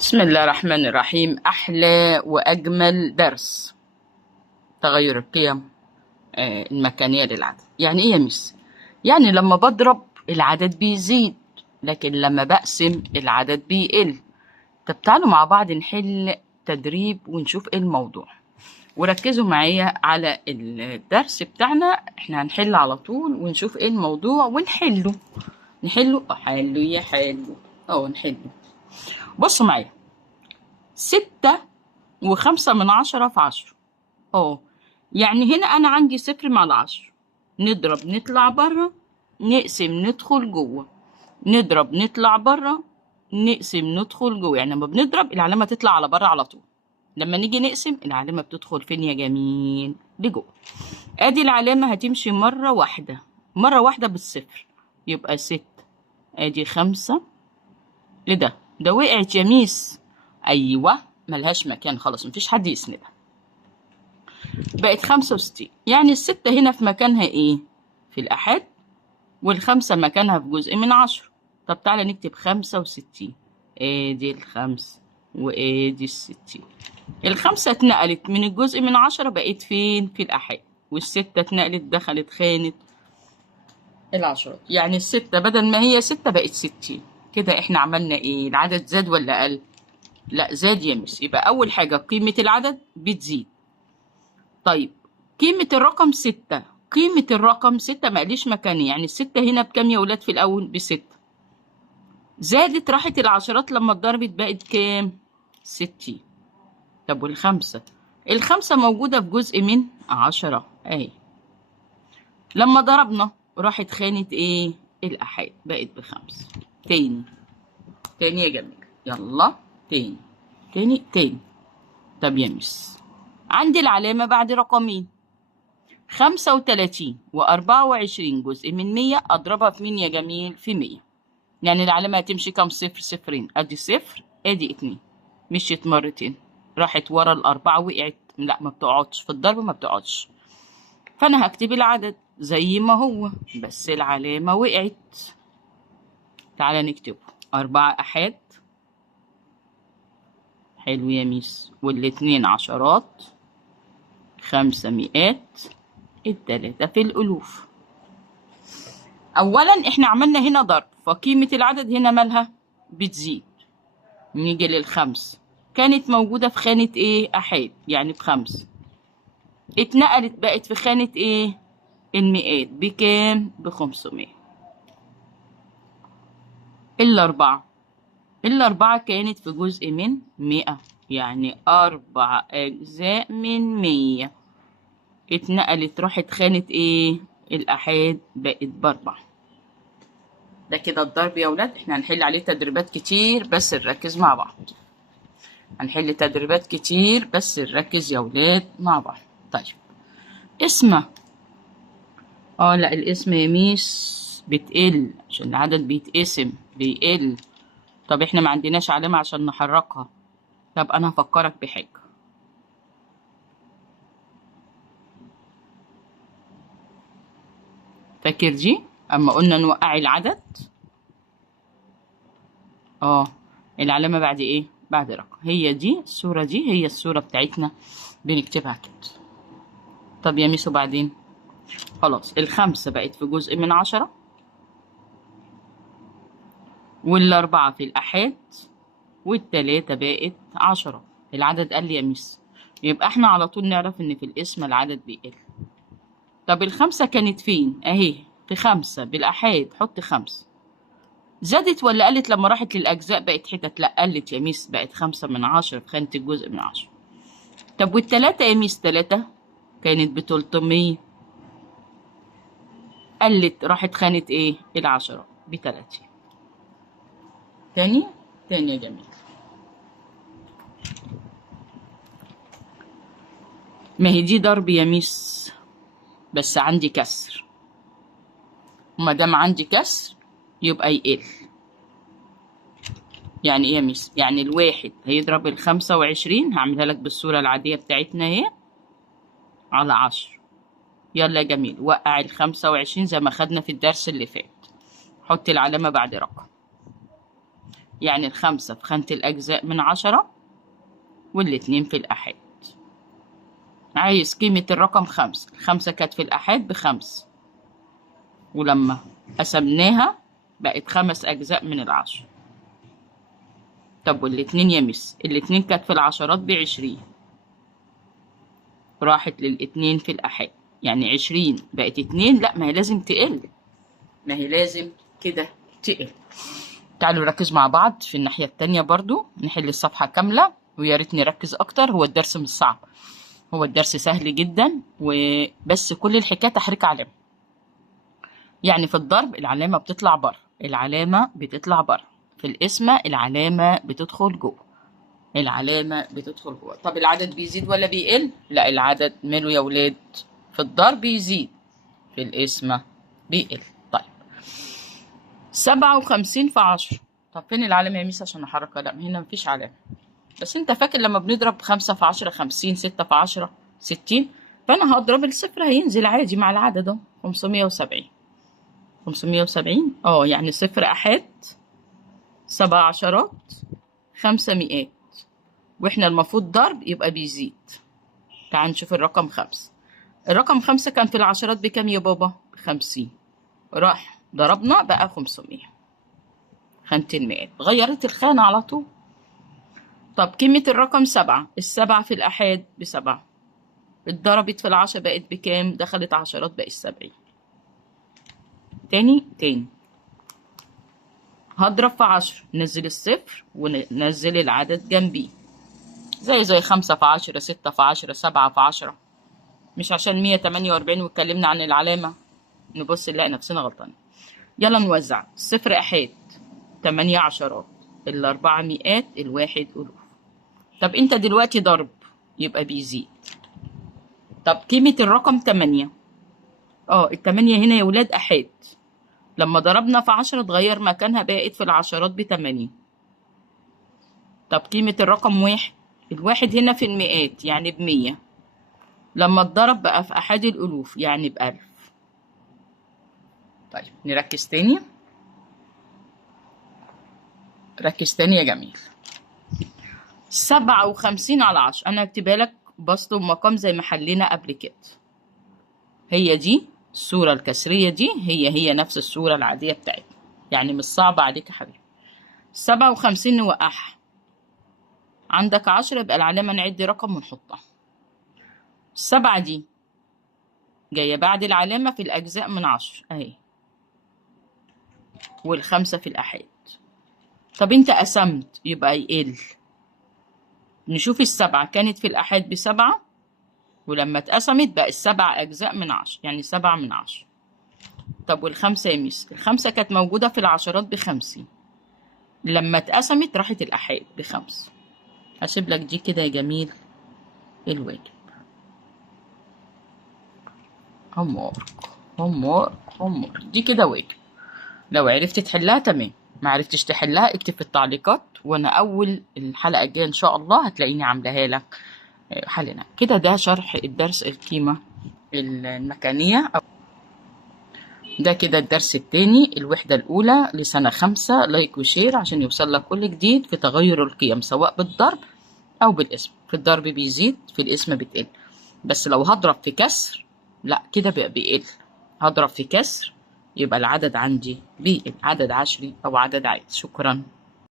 بسم الله الرحمن الرحيم. أحلى وأجمل درس تغير القيم المكانية للعدد. يعني إيه يا ميس؟ يعني لما بضرب العدد بيزيد، لكن لما بقسم العدد بيقل. طب تعالوا مع بعض نحل تدريب ونشوف إيه الموضوع، وركزوا معايا على الدرس بتاعنا. إحنا هنحل على طول ونشوف إيه الموضوع ونحله. حلو يا حلو نحله. بصوا معايا، 6.5 في 10. يعني هنا أنا عندي 0 مع 10. نضرب نطلع بره، نقسم ندخل جوه، نضرب نطلع بره، نقسم ندخل جوه. يعني لما بنضرب العلامة تطلع على بره على طول، لما نيجي نقسم العلامة بتدخل فين يا جميل؟ لجوه. ادي العلامة هتمشي مرة واحدة بالصفر، يبقى 6. ادي 5 ده وقعت يا ميس. ايوه، ملهاش مكان خلاص، مفيش حد يسندها. بقت 65. يعني الستة هنا في مكانها ايه؟ في الآحاد، والخمسة مكانها في جزء من 10. طب تعالى نكتب 65. ادي الخمس وادي ال60. الخمسة اتنقلت من الجزء من 10، بقت فين؟ في الآحاد. والستة اتنقلت دخلت خانة العشرات. يعني الستة بدل ما هي 6 بقت 60. كده احنا عملنا ايه؟ العدد زاد ولا قل؟ لا زاد يا مس. يبقى أول حاجة قيمة العدد بتزيد. طيب قيمة الرقم 6. قيمة الرقم 6 مقليش مكاني. يعني الستة هنا بكام يا ولاد؟ في الأول ب6. زادت راحت العشرات لما اتضربت بقت كام؟ 60. طب والخمسة؟ الخمسة موجودة في جزء من 10 اهي. لما ضربنا راحت خانة ايه؟ الآحاد، بقت ب5. تاني يا جميل، يلا تاني. طب يا مس، عندي العلامة بعد رقمين. 35 و24 جزء من 100 أضربها في مين يا جميل؟ في 100. يعني العلامة هتمشي كام؟ صفر صفرين. أدي صفر أدي 2. مشيت مرتين، راحت ورا الأربعة وقعت. لا ما بتقعدش في الضرب، ما بتقعدش. فأنا هكتب العدد زي ما هو، بس العلامة وقعت. تعالى نكتبه. 4 أحاد. حلو يا ميس. والاتنين عشرات. 5 مئات. التلاتة في الألوف. اولا احنا عملنا هنا ضرب، فقيمة العدد هنا مالها؟ بتزيد. نيجي للخمس، كانت موجودة في خانة ايه؟ احاد، يعني ب5. اتنقلت بقت في خانة ايه؟ المئات. بكام؟ ب500. الاربعة كانت في جزء من 100، يعني 4 اجزاء من 100. اتنقلت راحت خانة ايه؟ الاحاد، بقت ب4. ده كده الضرب يا ولاد. احنا هنحل عليه تدريبات كتير بس نركز مع بعض. يا ولاد مع بعض. طيب اسمه. لا الاسم يا ميس بتقل عشان العدد بيتقسم بيقل. طب احنا ما عندناش علامة عشان نحركها. طب انا هفكرك بحاجة. فاكر دي اما قلنا نوقع العدد؟ العلامة بعد ايه؟ بعد رقم. هي دي الصورة، دي هي الصورة بتاعتنا بنكتبها كده. طب يا ميس وبعدين؟ خلاص الخمسة بقت في جزء من 10، والأربعة في الآحاد، والتلاتة بقت 10. العدد قل يا ميس. يبقى احنا على طول نعرف ان في القسمة العدد بيقل. طب الخمسة كانت فين؟ اهي في 5 بالآحاد، حط 5. زادت ولا قلت لما راحت للأجزاء بقت حتت؟ لا قلت يا ميس، بقت 5/10 في خانة الجزء من 10. طب والتلاتة يا ميس؟ 3 كانت ب300، قلت راحت خانة ايه؟ العشرة، ب30. تاني يا جميل. ما هي دي ضرب يا ميس، بس عندي كسر. وما دام عندي كسر يبقى يقل. يعني ايه يا ميس؟ يعني الواحد هيضرب ال25، هعملها لك بالصورة العادية بتاعتنا اهي، على 10. يلا يا جميل، وقع ال25 زي ما خدنا في الدرس اللي فات. حط العلامة بعد رقم. يعني الخمسة في خانة الأجزاء من 10 والاتنين في الآحاد. عايز قيمة الرقم 5. الخمسة كانت في الآحاد ب5، ولما قسمناها بقت 5 أجزاء من 10. طب والاتنين يا مس؟ الاتنين كانت في العشرات ب20، راحت للاتنين في الآحاد، يعني 20 بقت 2. لا، ما هي لازم تقل، ما هي لازم كده تقل. تعالوا نركز مع بعض في الناحية التانية برضو، نحل الصفحة كاملة، ويا ريت نركز أكتر. هو الدرس مش صعب، هو الدرس سهل جدا، وبس كل الحكاية تحريك علامة. يعني في الضرب العلامة بتطلع بره، العلامة بتطلع بره. في القسمة العلامة بتدخل جوه، العلامة بتدخل جوه. طب العدد بيزيد ولا بيقل؟ لا، العدد ماله يا ولاد؟ في الضرب بيزيد، في القسمة بيقل. طيب 57 في 10. طب فين العلامة يا ميس عشان أحركها؟ لا، هنا مفيش علامة. بس أنت فاكر لما بنضرب 5 في 10 50، 6 في 10 60، فأنا هضرب الصفر هينزل عادي مع العدد أهو. 570. 570 يعني صفر آحاد، 7 عشرات، 5 مئات، واحنا المفروض ضرب يبقى بيزيد. تعال نشوف الرقم 5. الرقم 5 كان في العشرات بكام يا بابا؟ ب50، راح ضربنا بقى 500. خانة المئات غيرت الخانة على طول. طب قيمة الرقم 7، السبعة في الآحاد ب7، اتضربت في العشرة بقت بكام؟ دخلت عشرات بقت 70. تاني هضرب في 10، ننزل الصفر وننزل العدد جنبيه، زي 5 في 10، 6 في 10، 7 في 10. مش عشان 148 واتكلمنا عن العلامة نبص نلاقي نفسنا غلطانين. يلا نوزع. الصفر آحاد، 8 عشرات، ال4 مئات، ال1 ألوف. طب انت دلوقتي ضرب يبقى بيزيد. طب قيمة الرقم 8، ال8 هنا يا ولاد آحاد، لما ضربنا في 10 اتغير مكانها، بقت في العشرات ب80. طب قيمة الرقم 1، الواحد هنا في المئات يعني ب100، لما اتضرب بقى في أحد الألوف يعني ب1000. طيب نركز تاني، ركز تاني يا جميل. 57 على 10، أنا هكتبها لك بسط ومقام زي ما حلينا قبل كده. هي دي الصورة الكسرية دي، هي نفس الصورة العادية بتاعتنا، يعني مش صعبة عليك يا حبيبي. 57 نوقعها، عندك 10 يبقى العلامة نعد رقم ونحطها. السبعة دي جاية بعد العلامة في الأجزاء من 10 أهي، والخمسة في الآحاد. طب أنت قسمت يبقى يقل. نشوف السبعة كانت في الآحاد ب7، ولما اتقسمت بقى السبع أجزاء من 10، يعني 7 من 10. طب والخمسة يا ميس؟ الخمسة كانت موجودة في العشرات ب50، لما اتقسمت راحت الآحاد ب5. هسيب لك دي كده يا جميل الواجب. هوم دي كده واجب، لو عرفت تحلها تمام، ما عرفتش تحلها اكتب في التعليقات، وانا اول الحلقه الجايه ان شاء الله هتلاقيني عاملاها لك حلنا كده. ده شرح الدرس القيمه المكانيه. ده كده الدرس التاني، الوحده الاولى لسنه 5. لايك وشير عشان يوصل لك كل جديد في تغير القيم سواء بالضرب او بالاسم. في الضرب بيزيد، في الاسم بتقل. بس لو هضرب في كسر لا، كده بقى بيقل. هضرب في كسر يبقى العدد عندي بيقل، عدد عشري او عدد عادي. شكرا.